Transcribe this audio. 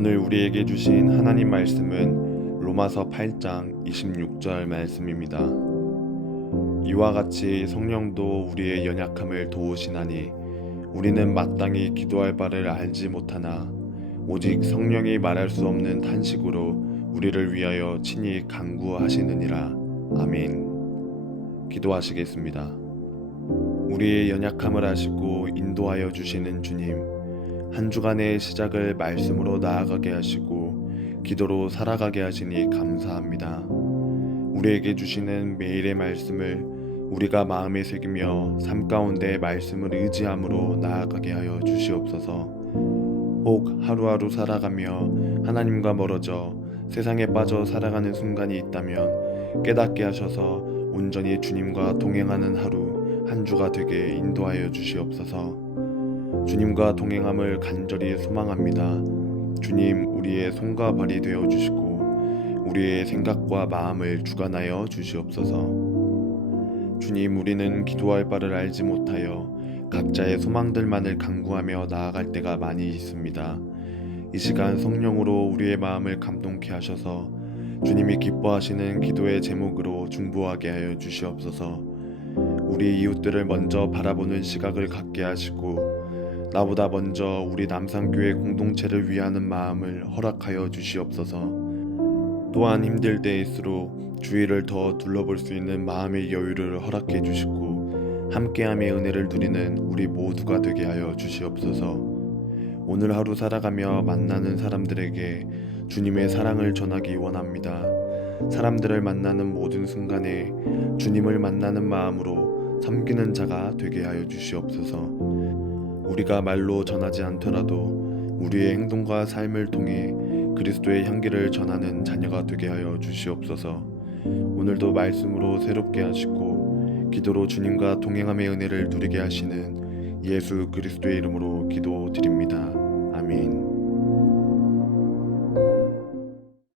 오늘 우리에게 주신 하나님 말씀은 로마서 8장 26절 말씀입니다. 이와 같이 성령도 우리의 연약함을 도우시나니 우리는 마땅히 기도할 바를 알지 못하나 오직 성령이 말할 수 없는 탄식으로 우리를 위하여 친히 간구하시느니라. 아멘. 기도하시겠습니다. 우리의 연약함을 아시고 인도하여 주시는 주님, 한 주간의 시작을 말씀으로 나아가게 하시고 기도로 살아가게 하시니 감사합니다. 우리에게 주시는 매일의 말씀을 우리가 마음에 새기며 삶 가운데 말씀을 의지함으로 나아가게 하여 주시옵소서. 혹 하루하루 살아가며 하나님과 멀어져 세상에 빠져 살아가는 순간이 있다면 깨닫게 하셔서 온전히 주님과 동행하는 하루 한 주가 되게 인도하여 주시옵소서. 주님과 동행함을 간절히 소망합니다. 주님, 우리의 손과 발이 되어 주시고 우리의 생각과 마음을 주관하여 주시옵소서. 주님, 우리는 기도할 바를 알지 못하여 각자의 소망들만을 간구하며 나아갈 때가 많이 있습니다. 이 시간 성령으로 우리의 마음을 감동케 하셔서 주님이 기뻐하시는 기도의 제목으로 중보하게 하여 주시옵소서. 우리 이웃들을 먼저 바라보는 시각을 갖게 하시고 나보다 먼저 우리 남산교회 공동체를 위하는 마음을 허락하여 주시옵소서. 또한 힘들 때일수록 주위를 더 둘러볼 수 있는 마음의 여유를 허락해 주시고 함께함의 은혜를 누리는 우리 모두가 되게 하여 주시옵소서. 오늘 하루 살아가며 만나는 사람들에게 주님의 사랑을 전하기 원합니다. 사람들을 만나는 모든 순간에 주님을 만나는 마음으로 섬기는 자가 되게 하여 주시옵소서. 우리가 말로 전하지 않더라도 우리의 행동과 삶을 통해 그리스도의 향기를 전하는 자녀가 되게 하여 주시옵소서. 오늘도 말씀으로 새롭게 하시고 기도로 주님과 동행함의 은혜를 누리게 하시는 예수 그리스도의 이름으로 기도드립니다.